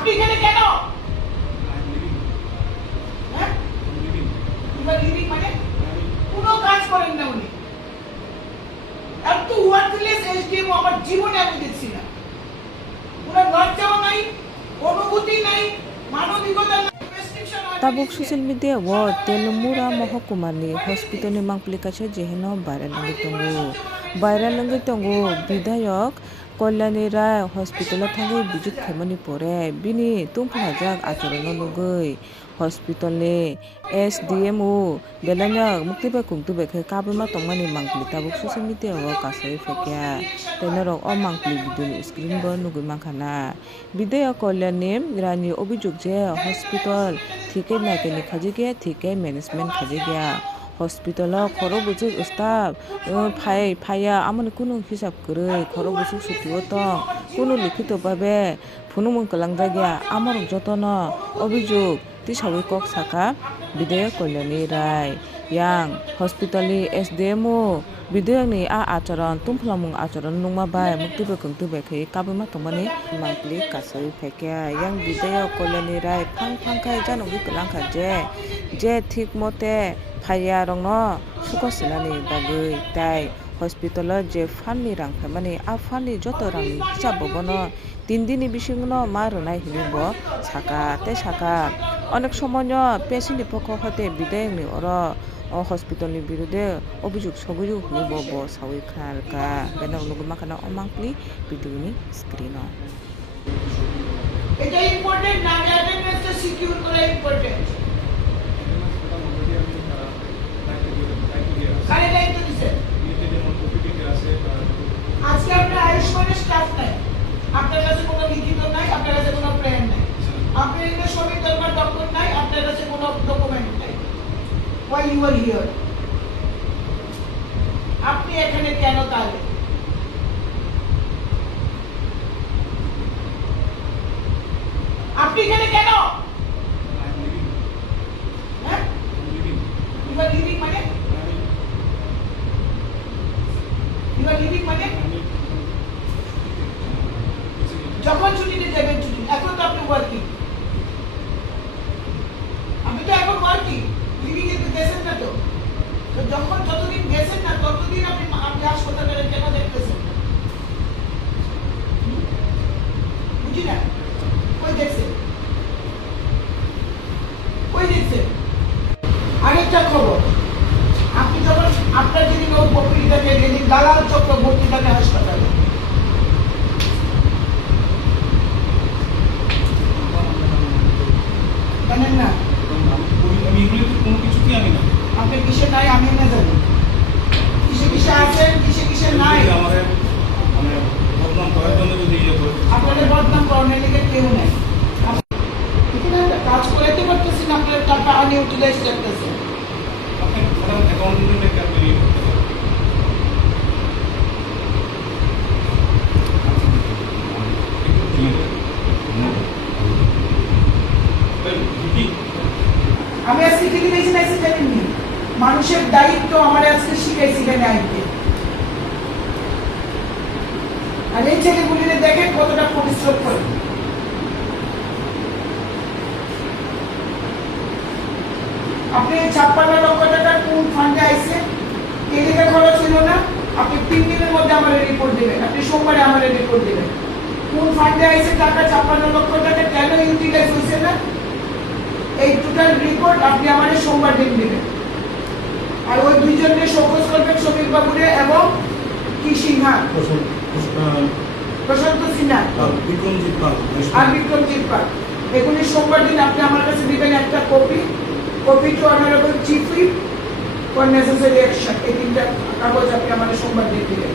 আপনি এখানে কেন? হ্যাঁ, এবার লিভিং মানে কোনো কাজ করেন না উনি। এত ওয়ার্থলেস এসডিএম আমার জীবনে আমি দেখছি না। ওনার লজ্জাও নাই, অনুভূতি নাই, মানবিকতা নাই। Tabuk sosial media wo Telumura Mahkumani hospital ni mangplikasya jehino viral langi tongo. Viral langi tongo Bidayok Kolyani Rai hospital thangi bijut khaimani pore bini tungphajak acharono nugui hospital ni SDMO belanya muktiba kungtuba khe kabima tongmani mangpli tabuk social media wo kasai fekya tenorok o mangpli video screen bo nugui mangkhana Bidayok Kolyani Rani obijog je hospital thike naikeni khajige thike management khajige hospital khoro bujuk staff phaya amoni kuno hisab koroi khoro bujuk sutio tong kuno likhito babe phunumung kalangjagya amorok jotono obijog tisawi kok saka Bidayok Kolyani Rai yang hospital ni SDMO Bidayok ni a acharon tumplamung acharon nungma bai muktiba kungtuba khai kabima tongmani mangpli kasai phekya yang Bidayok Kolyani Rai phangkai janogui kalangkha je thik mote phaya rongno sukosinani bagui tai hospital je fanni rang phaimani a fanni joto rangni hisab bono 3 dini bisingno marunai hinibo saka অনেক সময় patient পক্ষ হতে বিদায়ক নি or hospital নি বিরুদ্ধে অভিযোগ সবুযোগ নিব ব সাউই খালকা বেনা উনুগ মাখানা অমাংপলি ভিডিও নি স্ক্রিন এটা ইম্পর্টেন্ট না অ্যাটেন্ডেন্সটা সিকিউর করা ইম্পর্টেন্ট কারে দায়িত্ব দিছে আজকে আপনার আয়ুষ্মানের স্টাফ নাই আপনার কাছে কোনো লিখিত নাই আপনার কাছে কোনো প্ল্যান নাই আপনার এখানে সবই দরকার ডক্টর নাই আপনার কাছে কোনো ডকুমেন্ট নাই why you are here আপনি এখানে কেন তাহলে আপনি এখানে কেন হ্যাঁ you are living মানে যখন ছুটিতে যাবেন ছুটি এখন তো আপনি ওয়ার্কিং আমি তো এখন ওয়ার্কিং লিভিং এর গেছেন না তো যখন যতদিন গেছেন না ততদিন আপনি হাসপাতালে কেন দেখতেছেন বুঝি না কই দেখছেন আরেকটা খবর আপনি যখন আপনার যেদিন ওই পত্রিকাতে যেদিন দালাল চক্র ভর্তি থাকে হাসপাতালে জানেন না আপনি কিসে নাই আমি না জানি কিসে আছেন কিসে নাই আপনাদের বদনাম করার লেগে কেউ নাই এখানে কাজ করাইতে পারতেছি না আপনার টাকা আনইউটিলাইজ করতেছে আমি আজকে কি দিয়েছি না জানেননি মানুষের দায়িত্ব আমার আজকে শিখাইছিলেন আইতে আর এই ছেলেগুলিকে দেখেন কতটা পরিশ্রম করে আপনি 56 লক্ষ টাকা কোন ফান্ডে আইছে এই টাকা খরচ ছিল না আপনি 3 দিনের মধ্যে আমাদের রিপোর্ট দিবেন আপনি সোমবারে আমাদের রিপোর্ট দিবেন কোন ফান্ডে আইছে টাকা 56 লক্ষ টাকা কেন ইউটিলাইজ হইছে না এই টোটাল রিপোর্ট আপনি আমাদের সোমবার দিন দিবেন আর ওই দুইজনকে শোকজ করবেন সমীর বাবুরে এবং কি সিনহা প্রশান্ত সিনহা আর বিক্রমজিৎ পাল এগুলি সোমবার দিন আপনি আমার কাছে দিবেন একটা copy to honourable chief whip for necessary action এই তিনটা কাগজ আপনি আমাদের সোমবার দিন দিবেন